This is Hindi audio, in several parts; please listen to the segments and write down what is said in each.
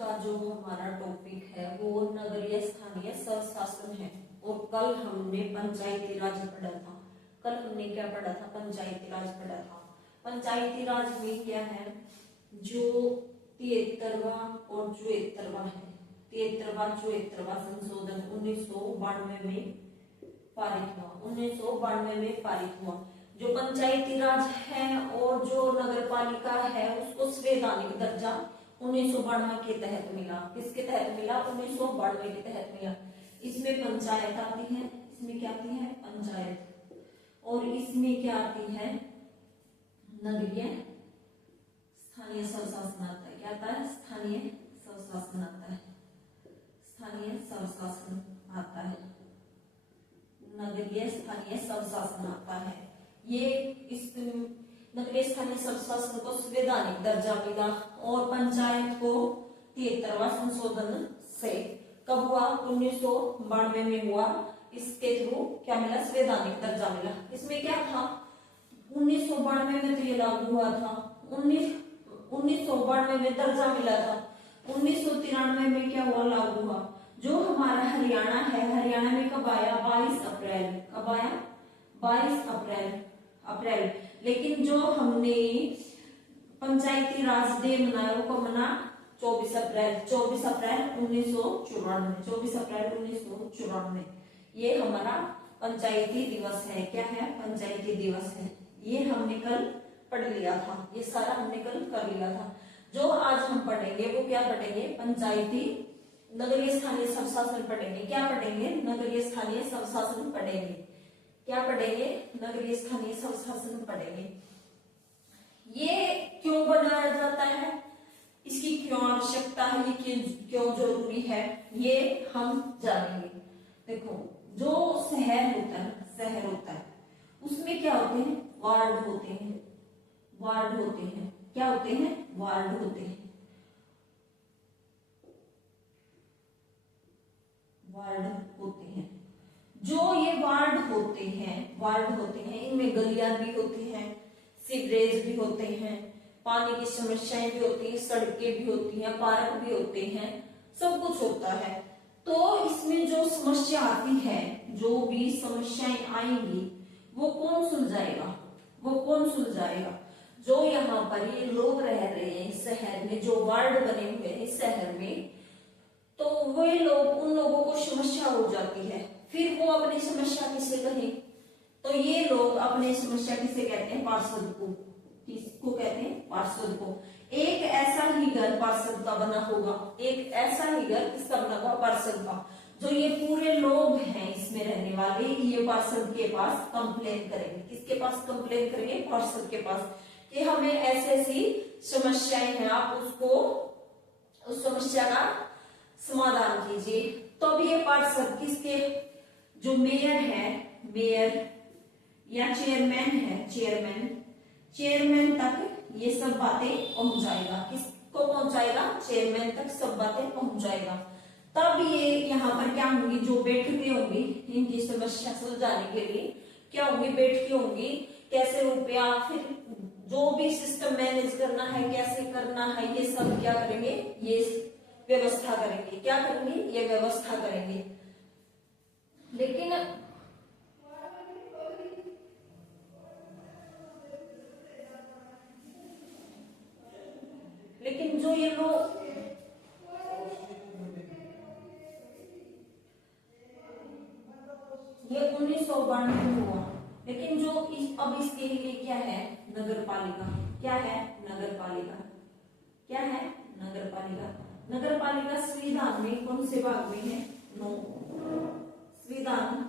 का जो हमारा टॉपिक है वो नगरीय स्थानीय स्वशासन है। और कल हमने पंचायती राज पढ़ा था। कल हमने क्या पढ़ा था? पंचायती राज पढ़ा था। पंचायती राज में क्या है, जो 73वां और 74वां है, 73वां संशोधन 1992 में पारित हुआ। 1992 में पारित हुआ। जो पंचायती राज है और जो नगर पालिका है उसको संवैधानिक दर्जा 1992 के तहत मिला। किसके तहत मिला? 1992 के तहत मिला। इसमें पंचायत आती है, इसमें क्या आती है? पंचायत। और इसमें क्या आती है? नगरीय स्थानीय स्वशासन आता है। क्या आता है? स्थानीय स्वशासन आता है। स्थानीय स्वशासन आता है। नगरीय स्थानीय स्वशासन आता है। ये इस नगरीय स्थानीय स्वशासन को संवैधानिक दर्जा मिला। और पंचायत को 73वां संशोधन से कब हुआ? 1992 में हुआ। इसके थ्रू क्या मिला? संवैधानिक दर्जा मिला। इसमें क्या था? 1992 में तो ये लागू हुआ था। 1992 में दर्जा मिला था। 1993 में क्या हुआ? लागू हुआ। जो हमारा हरियाणा है, हरियाणा में कब आया? 22 अप्रैल। कब आया? 22 अप्रैल। लेकिन जो हमने पंचायती राज डे मनाया वो कब मना? 24 अप्रैल 1994। 24 अप्रैल 1994 ये हमारा पंचायती दिवस है। क्या है? पंचायती दिवस है। ये हमने कल पढ़ लिया था। ये सारा हमने कल कर लिया था। जो आज हम पढ़ेंगे वो क्या पढ़ेंगे? पंचायती नगरीय स्थानीय स्वशासन पढ़ेंगे। क्या पढ़ेंगे? नगरीय स्थानीय स्वशासन पढ़ेंगे। क्या पढ़ेंगे? नगरीय स्थानीय स्वशासन पढ़ेंगे। ये क्यों बनाया जाता है, इसकी क्यों आवश्यकता है, ये क्यों जरूरी है, ये हम जानेंगे। देखो, जो शहर होता है उसमें क्या होते हैं? वार्ड होते हैं। क्या होते हैं? वार्ड होते हैं। जो ये वार्ड होते हैं इनमें गलियां भी होती हैं, सीवरेज भी होते हैं, पानी की समस्याएं भी होती हैं, सड़कें भी होती हैं, पार्क भी होते हैं, सब कुछ होता है। तो इसमें जो समस्या आती है, जो भी समस्याएं आएंगी वो कौन सुलझाएगा? जो यहाँ पर ये लोग रह रहे हैं शहर में, जो वार्ड बने हुए हैं शहर में, तो वे लोग, उन लोगों को समस्या हो जाती है। फिर वो अपनी समस्या किसे कहें? तो ये लोग अपनी समस्या किसे कहते हैं? पार्षद को। किसको कहते हैं? पार्षद को। एक ऐसा ही घर पार्षद का बना होगा। एक ऐसा ही घर किसका बना होगा? पार्षद का। जो ये पूरे लोग हैं इसमें रहने वाले, ये पार्षद के पास कंप्लेन करेंगे। किसके पास कंप्लेन करेंगे? पार्षद के पास, कि हमें ऐसी समस्याएं हैं, आप उस समस्या का समाधान कीजिए। तो अब ये पार्षद किसके, जो मेयर या चेयरमैन है, चेयरमैन तक ये सब बातें पहुंच जाएगा। किसको पहुंचाएगा? चेयरमैन तक सब बातें पहुंच जाएगा। तब ये यहाँ पर क्या होंगी? जो बैठकें होंगी इनकी समस्या सुलझाने के लिए क्या होंगी? बैठकें होंगी। कैसे रुपया, फिर जो भी सिस्टम मैनेज करना है, कैसे करना है, ये सब क्या करेंगे? ये व्यवस्था करेंगे। क्या करेंगे? ये व्यवस्था करेंगे। लेकिन जो ये लोग, ये 1992 में हुआ। लेकिन जो अब इसके लिए क्या है? नगर पालिका। क्या है? नगर पालिका। क्या है? नगर पालिका। नगर पालिका संविधान में कौन से भाग में है? 9। संविधान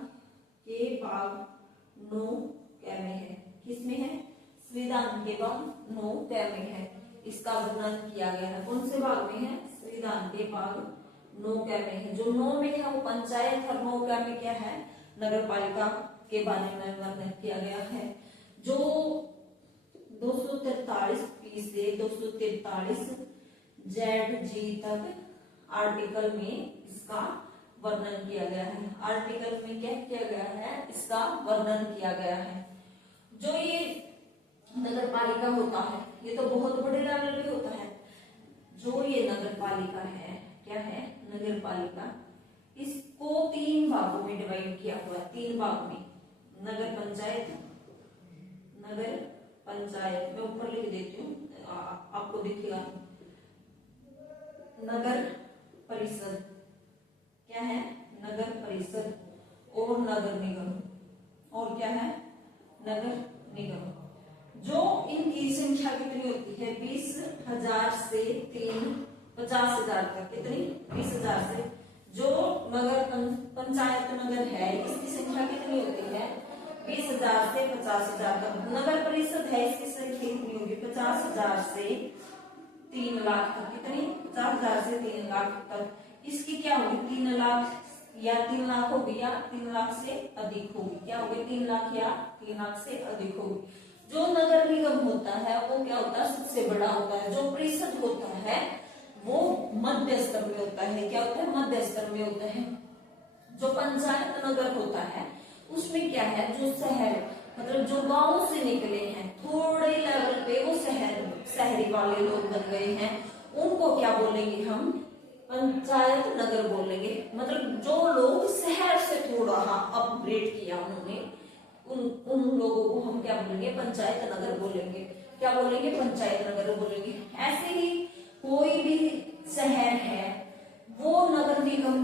के भाग 9 क्या में है? किसमें है? संविधान के भाग 9 क्या में है? इसका वर्णन किया गया है। कौन से भाग में है? संविधान के भाग 9 क्या में है? जो 9 में है वो पंचायत, और 9 क्या में क्या है? नगर पालिका के बारे में वर्णन किया गया है। जो 243 से 243 ZG तक आर्टिकल में इसका वर्णन किया गया है। आर्टिकल में क्या किया गया है? इसका वर्णन किया गया है। जो ये नगर पालिका होता है ये तो बहुत बड़े लेवल पे होता है। जो ये नगर पालिका है, क्या है, नगर पालिका, इसको 3 भागों में डिवाइड किया हुआ है, 3 भाग में। नगर पंचायत, नगर पंचायत मैं ऊपर लिख देती हूँ, आपको दिखेगा। नगर परिषद, क्या है, नगर परिषद, और नगर निगम, और क्या है, नगर निगम। जो इनकी संख्या कितनी होती है, 20,000 से 50,000 तक। कितनी, 20,000 से। जो नगर पंचायत नगर है, इसकी संख्या कितनी होती है, 20,000 से 50,000 तक। नगर परिषद है, इसकी संख्या कितनी होगी, 50,000 से 3 लाख तक। कितनी, 50,000 से 3 लाख तक। इसकी क्या होगी, 3 लाख या 3 लाख होगी, या 3 लाख से अधिक होगी। क्या होगी, 3 लाख या 3 लाख से अधिक होगी। जो नगर निगम होता है वो क्या होता है, सबसे बड़ा होता है। जो परिषद होता है वो मध्य स्तर में होता है। क्या होता है, मध्य स्तर में होता है। जो पंचायत नगर होता है उसमें क्या है, जो शहर मतलब जो गांव से निकले हैं, थोड़े लेवल पे वो शहरी वाले लोग बन गए हैं, उनको क्या बोलेंगे हम, पंचायत नगर बोलेंगे। मतलब जो लोग शहर से थोड़ा अपग्रेड किया उन्होंने, उन लोगों को हम क्या बोलेंगे, पंचायत नगर बोलेंगे। क्या बोलेंगे, पंचायत नगर बोलेंगे। ऐसे ही कोई भी शहर है वो नगर निगम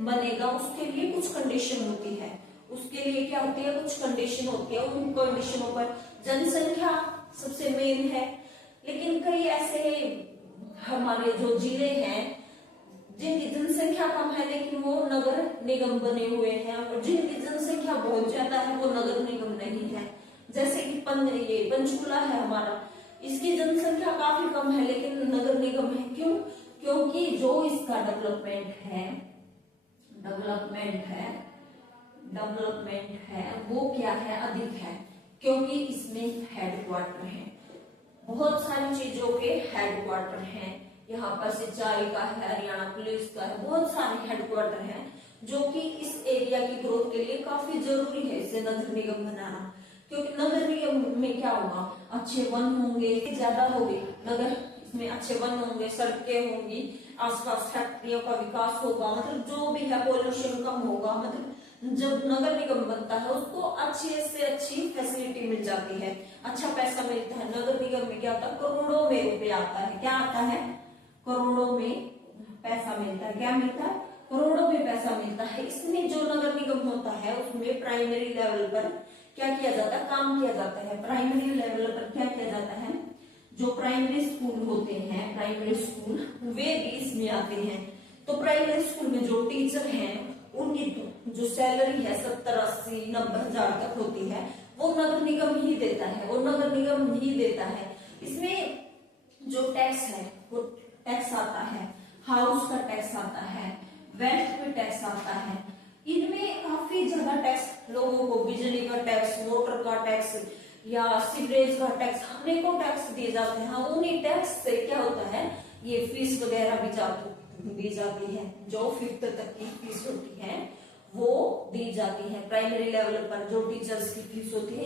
बनेगा, उसके लिए कुछ कंडीशन होती है। उसके लिए क्या होती है, कुछ कंडीशन होती है। उन कंडीशनों पर जनसंख्या सबसे मेन है। लेकिन कई ऐसे हमारे जो जिले हैं जिनकी जनसंख्या कम है लेकिन वो नगर निगम बने हुए हैं, और जिनकी जनसंख्या बहुत ज्यादा है वो नगर निगम नहीं है। जैसे कि ये पंचकुला है हमारा, इसकी जनसंख्या काफी कम है लेकिन नगर निगम है। क्यों, क्योंकि जो इसका डेवलपमेंट है वो क्या है, अधिक है। क्योंकि इसमें हेडक्वार्टर है, बहुत सारी चीजों के हेडक्वार्टर हैं। यहाँ पर सिंचाई का है, हरियाणा पुलिस का है, बहुत सारे हेडक्वार्टर हैं जो कि इस एरिया की ग्रोथ के लिए काफी जरूरी है इसे नगर निगम बनाना। क्योंकि नगर निगम में क्या होगा, अच्छे वन होंगे, ज्यादा होगी नगर, इसमें अच्छे वन होंगे, सड़कें होंगी, आसपास फैक्ट्रियों का विकास होगा, मतलब जो भी है पॉल्यूशन कम होगा। मतलब जब नगर निगम बनता है उसको अच्छे से अच्छी फैसिलिटी मिल जाती है, अच्छा पैसा मिलता है। नगर निगम में क्या होता है, करोड़ों में रुपया आता है। क्या आता है, करोड़ों में पैसा मिलता है। क्या मिलता है, करोड़ों में पैसा मिलता है। इसमें जो नगर निगम होता है उसमें प्राइमरी लेवल पर क्या किया जाता है, काम किया जाता है। प्राइमरी लेवल पर क्या किया जाता है, जो प्राइमरी स्कूल होते हैं, प्राइमरी स्कूल वे भी इसमें आते हैं। तो प्राइमरी स्कूल में जो टीचर हैं उनकी जो सैलरी है 70, 80, 90 हजार तक होती है, वो नगर निगम ही देता है, वो नगर निगम ही देता है। इसमें जो टैक्स है वो टैक्स आता है, हाउस का टैक्स आता है, वेल्थ पे टैक्स आता है। इनमें काफी ज्यादा टैक्स, लोगों को बिजली का टैक्स, मोटर का टैक्स या सीवरेज का टैक्स, अनेकों टैक्स दिए जाते हैं। उन्हीं टैक्स से क्या होता है, ये फीस वगैरह भी दी जाती है। जो 5th तक की फीस होती है वो दी जाती है। प्राइमरी लेवल पर जो टीचर्स की फीस होती है,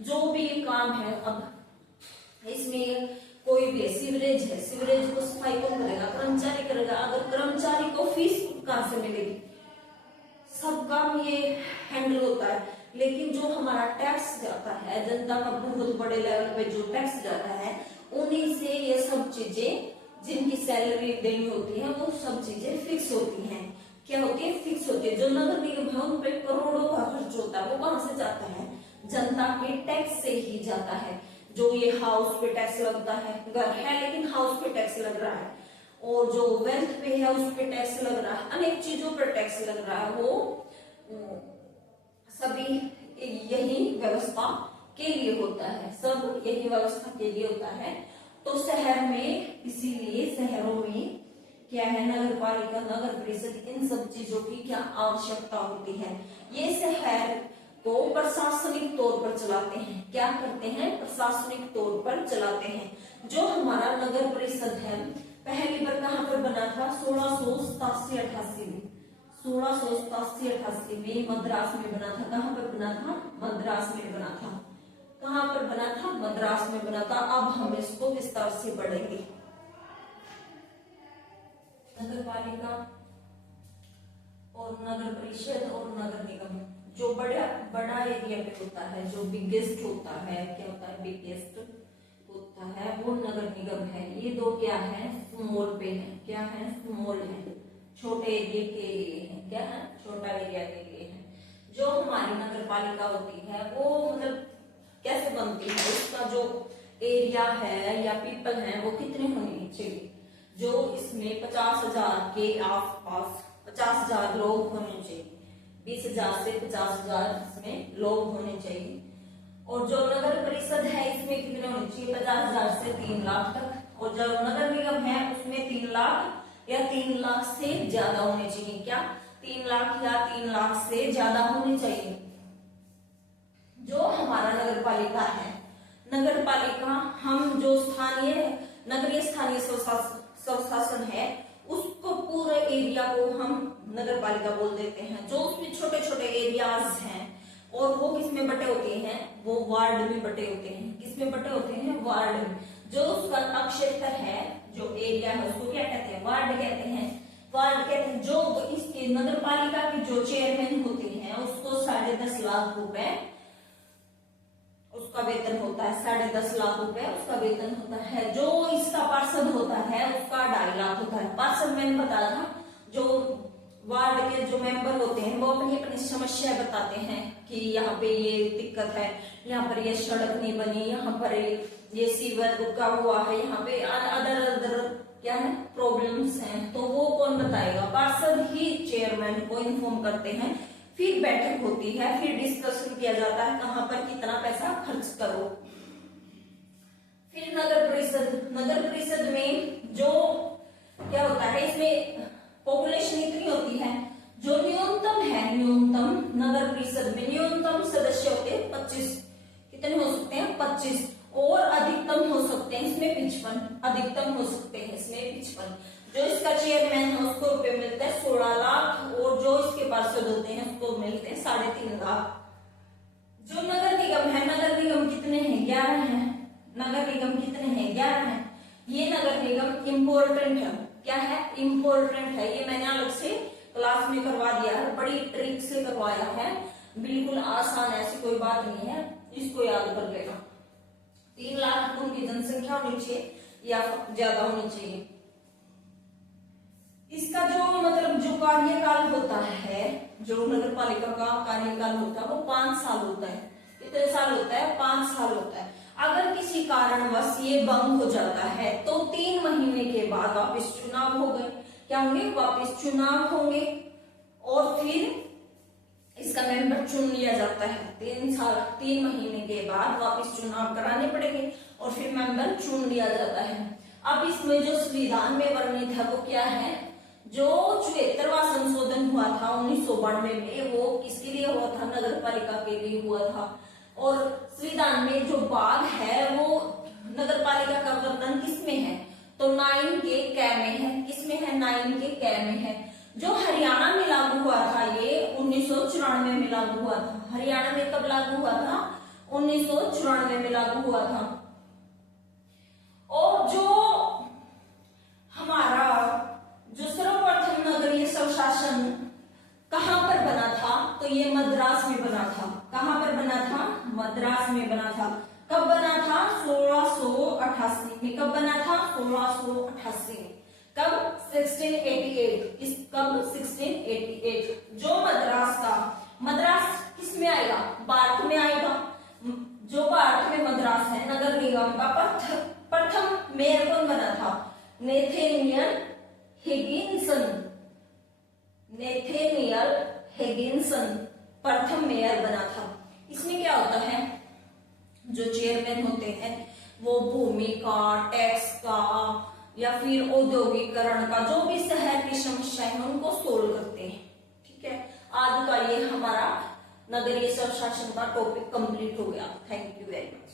जो भी काम है, अब इसमें कोई भी सीवरेज है, सीवरेज को सफाई कौन करेगा, कर्मचारी करेगा। अगर कर्मचारी को फीस कहां से मिलेगी, सब काम ये हैंडल होता है। लेकिन जो हमारा टैक्स जाता है, जनता का बहुत बड़े लेवल पे जो टैक्स जाता है, उन्हीं से ये सब चीजें, जिनकी सैलरी देनी होती है वो सब चीजें फिक्स होती हैं। क्या होती है, फिक्स होती है। जो नगर निगम है उन पे करोड़ों का खर्च होता है, वो कहां से जाता है, जनता के टैक्स से ही जाता है। जो ये हाउस पे टैक्स लगता है, घर है लेकिन हाउस पे टैक्स लग रहा है, और जो वेल्थ पे है उस पे टैक्स लग रहा है, अनेक चीजों पर टैक्स लग रहा है। वो सभी यही व्यवस्था के लिए होता है, सब यही व्यवस्था के लिए होता है। तो शहर में, इसीलिए शहरों में क्या है, नगर पालिका, नगर परिषद, इन सब चीजों की क्या आवश्यकता होती है। ये शहर को प्रशासनिक तौर पर चलाते हैं। क्या करते हैं, प्रशासनिक तौर पर चलाते हैं। जो हमारा नगर परिषद है पहली बार कहां पर बना था, 1687-88 में, 1687-88 में मद्रास में बना था। कहां पर बना था, मद्रास में बना था। कहां पर बना था, मद्रास में बना था। अब हम इसको विस्तार से पढ़ेंगे। नगर पालिका और नगर परिषद और नगर निगम जो बड़ा एरिया पे होता है, जो बिगेस्ट होता है, क्या होता है, बिगेस्ट होता है वो नगर निगम है। ये दो क्या है, स्मॉल पे है, क्या है, स्मॉल है, छोटे एरिया के लिए है, क्या है, छोटा एरिया के लिए है। जो हमारी नगर पालिका होती है वो मतलब कैसे बनती है, उसका जो एरिया है या पीपल है वो कितने होने चाहिए, जो इसमें 50,000 के आसपास 50,000 लोग होने चाहिए, 20,000 से 50,000 इसमें लोग होने चाहिए। और जो नगर परिषद है इसमें कितने होने चाहिए, 50,000 से 3 लाख तक। और जो नगर निगम है उसमें 3 लाख या 3 लाख से ज्यादा होने चाहिए, क्या, 3 लाख या 3 लाख से ज्यादा होने चाहिए। जो हमारा नगर पालिका है, नगर पालिका हम जो नगरीय स्थानीय स्वशासन है उसको पूरे एरिया को हम नगर पालिका बोल देते हैं। जो उसमें छोटे छोटे एरियाज हैं और वो किसमें बटे होते हैं, वो वार्ड में बटे होते हैं। किसमें बटे होते हैं, वार्ड में। जो उसका क्षेत्र है, जो एरिया है उसको क्या कहते हैं, वार्ड कहते हैं। वार्ड कहते हैं जो इसके नगर पालिका के जो चेयरमैन होते हैं उसको 10.5 लाख रुपए उसका वेतन होता है, 10.5 लाख रुपए उसका वेतन होता है। जो इसका पार्षद होता है उसका 2.5 लाख होता है। पार्षद मैंने बताया था, जो वार्ड के जो मेंबर होते हैं वो अपनी अपनी समस्या बताते हैं कि यहाँ पे ये दिक्कत है, यहाँ पर ये सड़क नहीं बनी, यहाँ पर ये सीवर रुका हुआ है, यहाँ पे अदर क्या है, प्रॉब्लम्स हैं। तो वो कौन बताएगा, पार्षद ही चेयरमैन को इन्फॉर्म करते हैं। फिर बैठक होती है, फिर डिस्कशन किया जाता है कहाँ पर कितना पैसा खर्च करो। फिर नगर परिषद में जो क्या होता है, इसमें पॉपुलेशन इतनी होती है, जो न्यूनतम है, न्यूनतम नगर परिषद में न्यूनतम सदस्य होते हैं 25। कितने हो सकते हैं, 25। और अधिकतम हो सकते हैं इसमें 55, अधिकतम हो सकते हैं इसमें 55। जो इसका चेयरमैन है उसको रुपए मिलते हैं 16 लाख और जो इसके पार्षद होते हैं उसको मिलते हैं 3.5 लाख। जो नगर निगम है, नगर निगम कितने हैं, 11 हैं। नगर निगम कितने हैं, 11 हैं। ये नगर निगम इम्पोर्टेंट है, क्या है, इम्पोर्टेंट है। ये मैंने अलग से क्लास में करवा दिया है, बड़ी ट्रिक से करवाया है, बिल्कुल आसान, ऐसी कोई बात नहीं है, इसको याद कर लेना। 3 लाख उनकी जनसंख्या होनी चाहिए या ज्यादा होनी चाहिए। इसका जो मतलब जो कार्यकाल होता है, जो नगर पालिका का कार्यकाल होता है वो 5 साल होता है। कितने साल होता है, 5 साल होता है। अगर किसी कारणवश ये भंग हो जाता है तो 3 महीने के बाद वापस चुनाव होंगे, क्या होंगे, वापस चुनाव होंगे और फिर इसका मेंबर चुन लिया जाता है। 3 महीने के बाद वापस चुनाव कराने पड़ेंगे और फिर मेंबर चुन लिया जाता है। अब इसमें जो संविधान में वर्णित है वो क्या है, जो 74वां संशोधन हुआ था 1992 में, वो किसके लिए हुआ था, नगर पालिका के लिए हुआ था। और संविधान में जो भाग है वो नगर पालिका का वर्णन किसमें है, तो 9 के क में है। किसमें है, 9 के क में है। जो हरियाणा में लागू हुआ था ये 1994 में लागू हुआ था। हरियाणा में कब लागू हुआ था, 1994 में लागू हुआ था। और जो हमारा जो सर्वप्रथम नगरीय स्वशासन कहां पर बना था, तो ये मद्रास में बना था। कहां पर बना था, मद्रास में बना था। कब बना था, 1688 में। कब बना था, 1688 में। कब, 1688। कब, 1688। जो मद्रास किस में आएगा, भारत में आएगा। जो भारत में मद्रास है, नगर निगम का प्रथम मेयर कौन बना था, नेथेनियल हिगिंसन प्रथम मेयर बना था। इसमें क्या होता है, जो चेयरमैन होते हैं वो भूमि का, टैक्स का या फिर औद्योगिकरण का, जो भी शहर की समस्या है उनको सोल्व करते हैं। ठीक है, आज का ये हमारा नगरीय स्वशासन का टॉपिक कंप्लीट हो गया। Thank you very much.